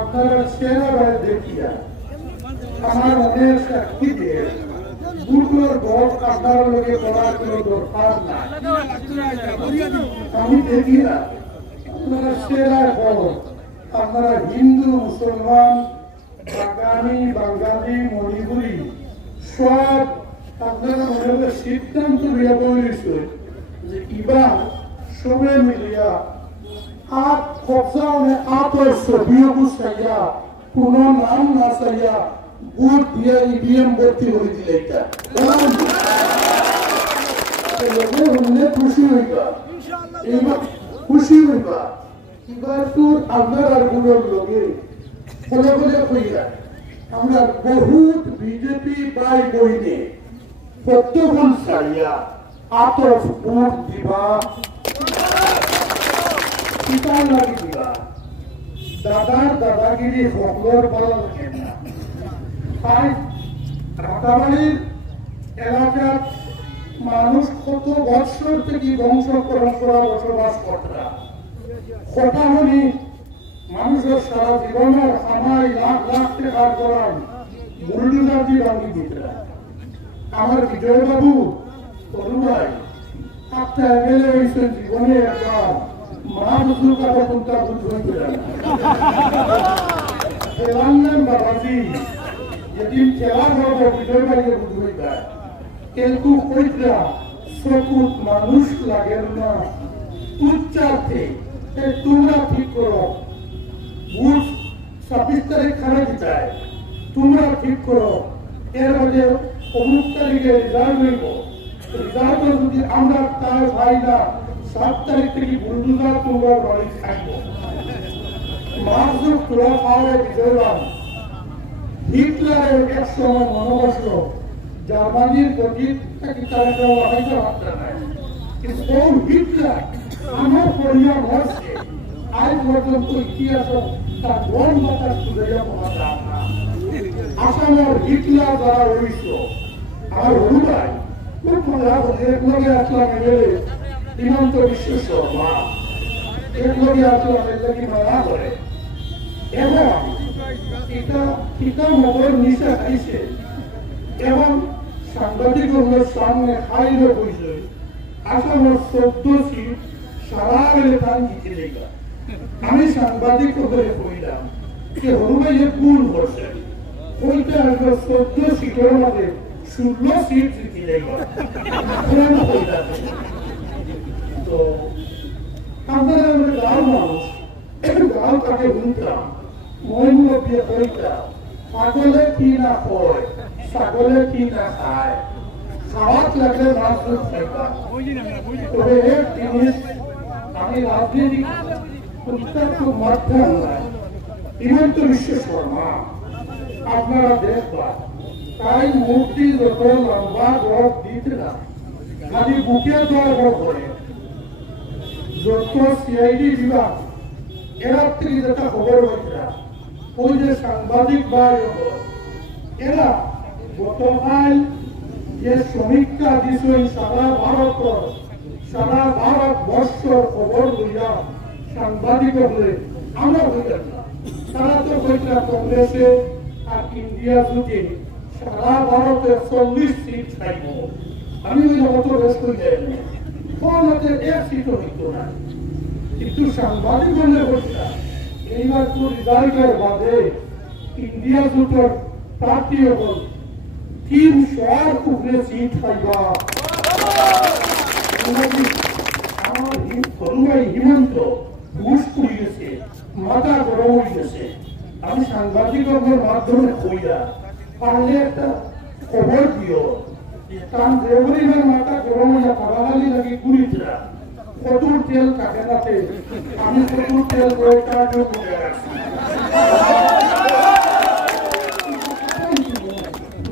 আপনারা সেরাভাবে দেখিয়া আমার মনের শক্তি দিয়ে দুটোর ভোট আপনার লোকে করার কোনো দরকার নাই। আমি দেখিয়া আপনারা সেরা ভোট আপনারা হিন্দু মুসলমান বাঙালি মণিপুরি সব আপনারা মনে সিদ্ধান্ত নিয়ে বলেছে যে এবার সবে মিলিয়া आप खोपसाओं में आप और सभियों को सैया पुनः नाम ना सैया वोट दिया ईवीएम भर्ती हो रही लेता लोगों हमने खुशी हुई खुशी हुई এবার তো আপনার আর গুলো লোকে বলে বলে কইরা আমরা বহুত বিজেপি বাই বইনে প্রত্যেকজন সারিয়া আতফ ভোট দিবা দাদার দাদাগিরি সকলের বলা থাকে না। তাই রাতাবাড়ির এলাকার মানুষ কত বৎসর থেকে বংশ পরম্পরা বসবাস করতা হঠাৎ মানুষের সারা জীবনের আমার লাখ লাখ টাকার করান মুরলিদাজি বাঙি দিতরা আমার বিজয় বাবু তরু ভাই একটা এমএলএ হয়েছেন জীবনে একবার महाबुजुर्ग का उनका बुद्ध हो गया तेलंगाना बाबाजी यदि केलार हो तो विजय भाई के बुद्ध हो गया किंतु कोई क्या सकुत मनुष्य लगे ना उच्चारते ये तुम्हारा ठीक करो बुद्ध 26 तारीख खाने दिता है तुम्हारा ठीक करो एर वजह 19 तारीख के रिजल्ट नहीं हो रिजल्ट तो यदि आमरा तार भाई ना 7 तारीख থেকে বুলডোজার তোমরা বাড়ি থাকবো মাসুক তোরা পাওয়ার বিজয়বান হিটলারের এক সময় মনে বসলো জার্মানির গতির থেকে তারা হয়তো মাত্রা নাই কিন্তু কোন হিটলার আমার পরিবার হচ্ছে আজ পর্যন্ত ইতিহাস তার কোন কথা তুলে যাবো আসামের হিটলার দ্বারা হইল আমার হলুদাই খুব মজা হচ্ছে এগুলোকে আসলাম এমএলএ হিমন্ত বিশ্ব শর্মা এগুলোকে আসলাম এগুলোকে মানা করে এবং এটা মোগল নিশা খাইছে এবং সাংবাদিকদের সামনে খাইলে বইছে আসামের 14 সিট সারা এলাকায় জিতে যাইবা আমি সাংবাদিকদের কইলাম যে হরুভাই ভুল করছে ওইটা 14 সিটের মধ্যে 16 সিট জিতে যাইবা তো আপনারা গাঁও মানুষ একটু গাঁও কাটে ঘুরতাম মহিলা বিয়ে কইতাম ছাগলে কি না হয় ছাগলে কি না খায় খাওয়াত লাগলে মাছ দুধ খাইতাম তবে এক জিনিস আমি রাজনীতি খুব মাধ্যম নাই হিমন্ত বিশ্ব শর্মা আপনারা দেখবা তাই মূর্তি যত লম্বা গড় দিতে না খালি বুকে দর করে যত সিআইডি বিভাগ এরা থেকে যেটা খবর হয়েছে ওই যে সাংবাদিক বা এরা গতকাল যে সমীক্ষা দিয়েছেন সারা ভারত বর্ষর খবর লইয়া সাংবাদিক হলে আমরা হইলাম না তারা তো হইলা কংগ্রেসে আর ইন্ডিয়া জুটে সারা ভারতে 40 সিট খাইব আমি ওই অত ব্যস্ত যাই না কোন হাতে এক সিটও হইত না কিন্তু সাংবাদিক হলে হইলা এইবার তো রিজাল্টের বাদে ইন্ডিয়া জোটের প্রার্থী হল 300 উপরে সিট পাইবা আমার করুণাই হিমন্ত ঘুষ করে গেছে মাথা গরম হয়ে গেছে আমি সাংবাদিকদের মাধ্যমে কইরা পারলে একটা খবর দিও কারণ দেবরিমের মাথা গরম হয়ে পাড়াগালি লাগি কুড়িটা কতুর তেল কাটে রাখে আমি কতুর তেল রয়েটার করে রাখছি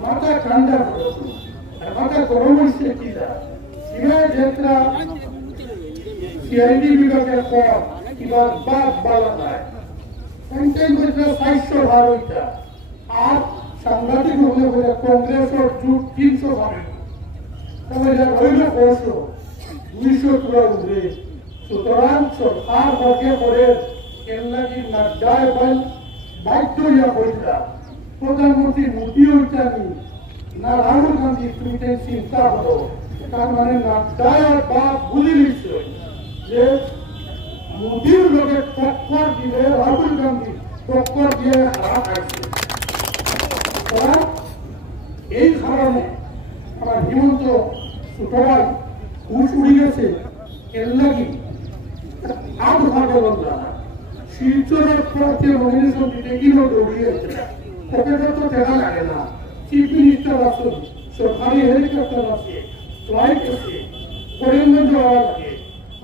মাথা ঠান্ডা মাথা গরম হয়েছে কিনা এবার যেটা সিআইডি বিভাগের পর এবার বাদ বালা নাই কন্টেন্ট হয়েছে 400 ভার ওইটা আর সাংবাদিক হলে বলে কংগ্রেসের জুট 300 ভাবে তবে যা রইল 200 পুরো উঠবে সুতরাং সরকার ভোটে করে এর লাগি নাড্ডায় বল বাধ্য হইয়া হইতা প্রধানমন্ত্রী মোদী হইতানি না রাহুল গান্ধী তুমি চিন্তা করো তার মানে নাড্ডায় বা ভুলি নিশ্চয় যে মোদীর লোকের টক্কর দিলে রাহুল গান্ধী টক্কর দিয়ে হারা খাইছে এই কারণে আমার হিমন্ত ছোটভাই ঘুষ উড়ে গেছে এর লাগি আট ভাগে বললা শিলচরের পথে নমিনেশন দিতে কিনো দৌড়িয়েছে পকেটে তো দেখা লাগে না চিফ মিনিস্টার আসুন সরকারি হেলিকপ্টার আছে ফ্লাইট আছে করিমগঞ্জ যাওয়া লাগে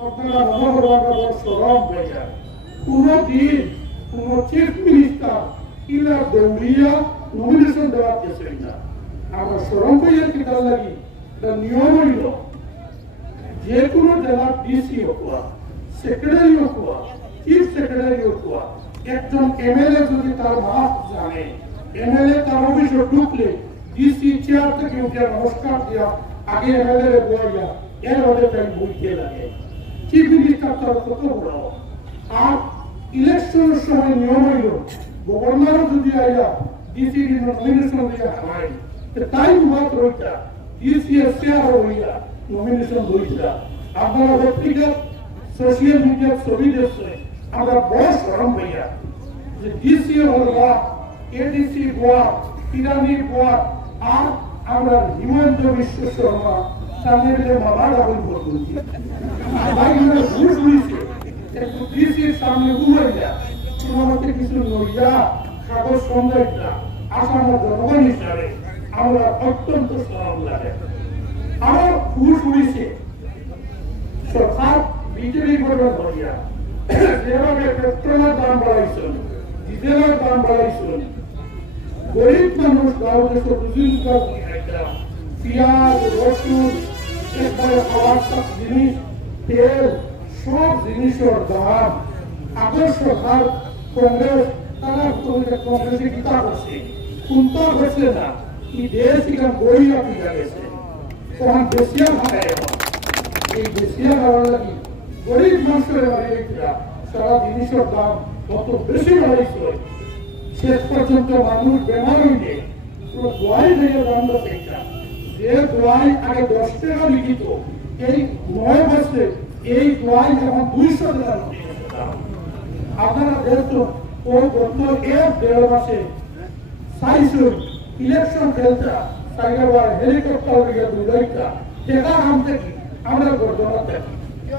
আপনারা মনে করবার সরব হয়ে যায় কোনো দিন কোন চিফ মিনিস্টার ইলা দৌড়িয়া নমিনেশন দেওয়ার চেষ্টা না আমরা সরব হয়ে কিতার লাগি নিয়ম হইল যে কোনো জেলার ডিসি হকুয়া সেক্রেটারি হকুয়া চিফ সেক্রেটারি হকুয়া একজন এমএলএ যদি তার মাপ জানে এমএলএ তার অফিসে ঢুকলে ডিসি চেয়ার থেকে উঠে নমস্কার দিয়া আগে এমএলএ বইয়া এর মধ্যে তাই বইতে লাগে চিফ মিনিস্টার তার কত বড় আর ইলেকশনের সময় নিয়ম হইল গভর্নরও যদি আইয়া ডিসি নমিনেশন দিয়া হয় তাই মাত্র ওইটা ডিসি চেয়ার হইয়া নমিনেশন হইতা আপনারা ব্যক্তিগত সোশ্যাল মিডিয়ার ছবি দেখছে আমরা বড় সরম হইয়া যে ডিসি হওয়া এডিসি হওয়া ইরানি হওয়া আর আমরা হিমন্ত বিশ্ব শর্মা সামনে মিলে মামা রাহুল বলছি ঘুষ হয়েছে একটু ডিসির সামনে ঘুমাইয়া তোমাকে কিছু নইয়া কাগজ সন্দেহটা আসামের জনগণ হিসাবে আমরা অত্যন্ত সরম লাগে আরো ঘুষ উড়িছে সরকার বিজেপি গঠন করিয়া যেভাবে পেট্রোলের দাম বাড়াইছেন ডিজেলের দাম বাড়াইছেন গরিব মানুষ গাঁওতে রোজগার পেঁয়াজ রসুন একবারে খাওয়ার সব জিনিস তেল সব জিনিসের দাম আগের সরকার কংগ্রেস তারা কংগ্রেসে গীতা করছে কোনটা করছে না কি দেশ এখানে গড়িয়া পিয়া গেছে তখন দেশিয়া ভাগায় এই দেশিয়া খাওয়ার লাগি গরিব মানুষের সারা জিনিসের দাম কত বেশি বাড়াইছিল শেষ পর্যন্ত মানুষ বেমার হইলে পুরো দোয়াই থেকে দাম দিচ্ছে যে দোয়াই আগে 10 টাকা বিকিত এই 9 বছরে এই দোয়াই এখন 200 টাকা আপনারা দেখুন ও গত 1.5 মাসে সাইসুর ইলেকশন খেলতা সাইগাবার হেলিকপ্টার গিয়ে দুইটা টাকা আনতে কি আমরা গর্জনা দেখি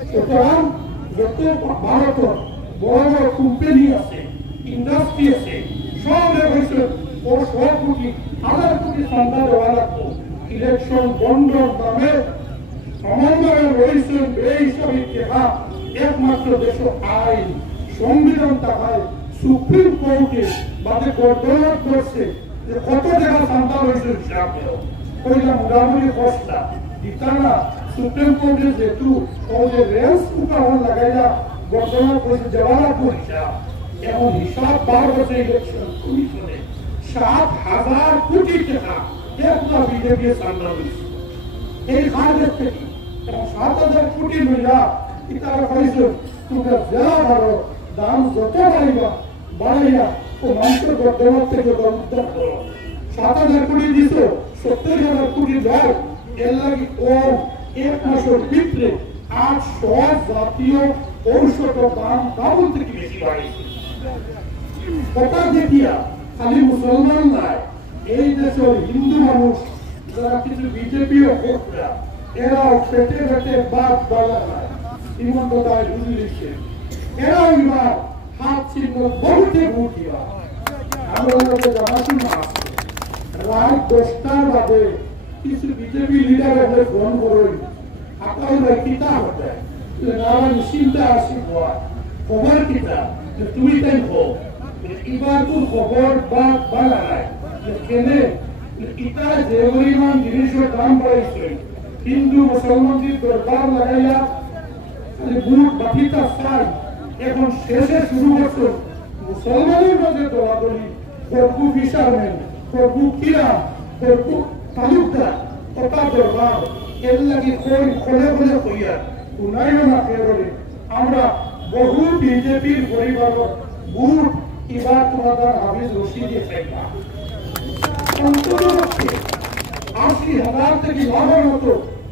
সুতরাং যত ভারতের বড় বড় কোম্পানি আছে ইন্ডাস্ট্রি আছে সব হয়েছে ও 100 কোটি 1000 কোটি সন্ধ্যা দেওয়া লাগতো ইলেকশন বন্ডর দামে সমন্বয় রয়েছে এই হিসাবে টাকা একমাত্র দেশ আইন সংবিধান তাহায় সুপ্রিম কোর্টে বাদে গর্জনা করছে যে কত টাকা সন্ধ্যা হয়েছে হিসাব দেও ওইটা মোটামুটি কষ্টা দিতানা সুপ্রিম কোর্টে যেহেতু ওদের রেঞ্জ উপাহন লাগাইয়া বর্তমান করেছে জওয়ালা পরীক্ষা এমন হিসাব 12 বছর ইলেকশন কমিশনে 7,000 কোটি টাকা একটা বিজেপি সামনে হয়েছে এই কাজের থেকে 7,000 কোটি মহিলা ইতারা হয়েছে তোমরা যা ভালো দাম যত বাড়াইয়া ও মানুষের বর্তমান থেকে উদ্ধার করো 7,000 কোটি দিছ 70,000 কোটি দাও এর লাগে ও এক মাসের ভিতরে 800 জাতীয় ঔষধ দাম ডাবল থেকে বেশি বাড়িয়েছে কথা দেখিয়া খালি মুসলমান নয় এই দেশের হিন্দু মানুষ যারা কিছু বিজেপি ও ভোটরা এরাও পেটে পেটে বাদ বলা হয় হিমন্তদায় বুঝে দিচ্ছে এরাও এবার হাত চিহ্ন বহুতে ভোট দিবা আমরা জানাশোনা আছে রাত 10টার বাদে কিছু বিজেপি লিডার এসে ফোন করেন আপনার ভাই কিতা হতে নারায়ণ চিন্তা আসি হওয়া খবর কিতা তুমি তাই হোক এবার তো খবর বা বাড়ায় কেনে ইটা যে পরিমাণ জিনিসের দাম বাড়াইছে হিন্দু মুসলমানদের দরবার লাগাইয়া বুট বাকিটা চাই এখন শেষে শুরু করছে মুসলমানের মাঝে দলাদলি করবু ফিশারম্যান করবু কিরা করবু তালুকদার কথা দরবার এর লাগি খোল খোলে খোলে হইয়া উন্নয়ন না ফেরলে আমরা বহু বিজেপির পরিবারের বুট এবার তোমাদের হাফিজ রশিদে ফেলবা অন্ততপক্ষে ৮০,০০০ থেকে লাভের মতো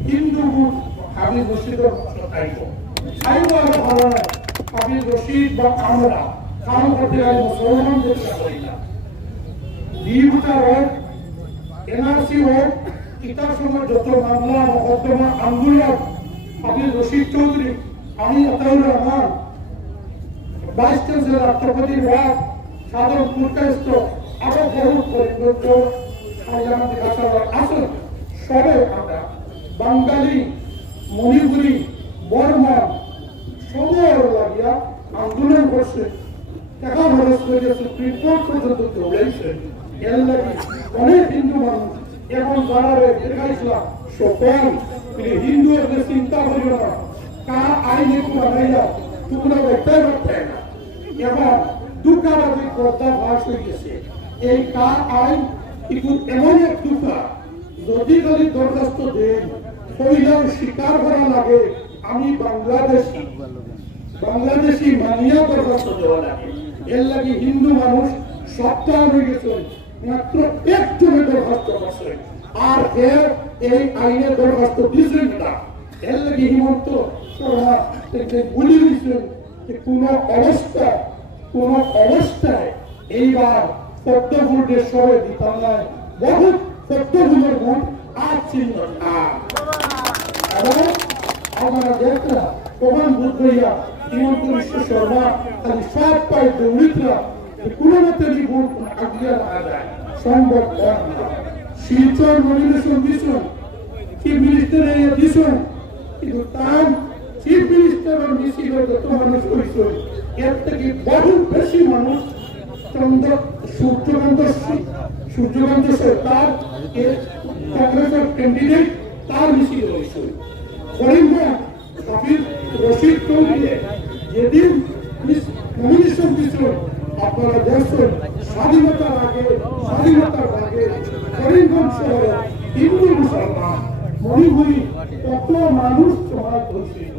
হিন্দু বুট হাফিজ রশিদের চাইব চাইব আরো ভালো নয় হাফিজ রশিদ বা আমরা কাম করতে গেলে মুসলমানদের করি না ডিভোটার হোক এনআরসি হোক ইতার সময় যত মামলা মকদ্দমা আন্দোলন হাফিজ রশিদ চৌধুরী আমি আতাউর রহমান ভাইস চ্যান্সেলর রাষ্ট্রপতির ভাগ সাধারণ পুরস্কারস্থ আরো বহু পরিণত আসল সবে আমরা বাঙালি মণিপুরি বর্মা সময় লাগিয়া আন্দোলন করছে টাকা খরচ করে সুপ্রিম কোর্ট পর্যন্ত দৌড়াইছে এর লাগে অনেক হিন্দু মানুষ এখন যারা দেখাইছিলাম সফল হিন্দু এদের চিন্তা করিও না কা আইনে বানাইয়া তোমরা দেখতে পারতে না এখন দুঃখাবাদী কথা ভাস হয়ে গেছে এই কা আইন কিন্তু এমন এক দুঃখা যদি যদি দরখাস্ত দেন হইলাম স্বীকার করা লাগে আমি বাংলাদেশি মানিয়া দরখাস্ত দেওয়া লাগে এর লাগে হিন্দু মানুষ সপ্তাহ হয়ে গেছে মাত্র একজনে দরখাস্ত করছে আর এর এই আইনের দরখাস্ত দিয়েছেন না এর লাগে হিমন্ত শর্মা বলে দিয়েছেন যে কোন অবস্থায় এইবার পদ্মফুলের সরে দিতাম নয় বহুত পদ্মফুলের ভোট আর ছিল না এবং আমরা দেখলাম প্রমাণ বোধ করিয়া হিমন্ত বিশ্ব শর্মা খালি সব পাই দৌড়িতরা কোনো মতে ভোট আগিয়ে রাখা যায় সম্ভব না শিলচর নমিনেশন দিয়েছেন চিফ মিনিস্টার দিয়েছেন কিন্তু তার চিফ মিনিস্টারের মিছিল যত মানুষ হয়েছে এর থেকে বহু বেশি মানুষ সূর্যকান্ত সরকার কংগ্রেসের ক্যান্ডিডেট তার মিছিল হয়েছে করিমগঞ্জ হাফিজ রশিদ চৌধুরী যেদিন নমিনেশন দিয়েছিল আপনারা দেখছেন স্বাধীনতার আগে করিমগঞ্জ শহরে হিন্দু মুসলমান মণিপুরি কত মানুষ সমাজ হয়েছিল।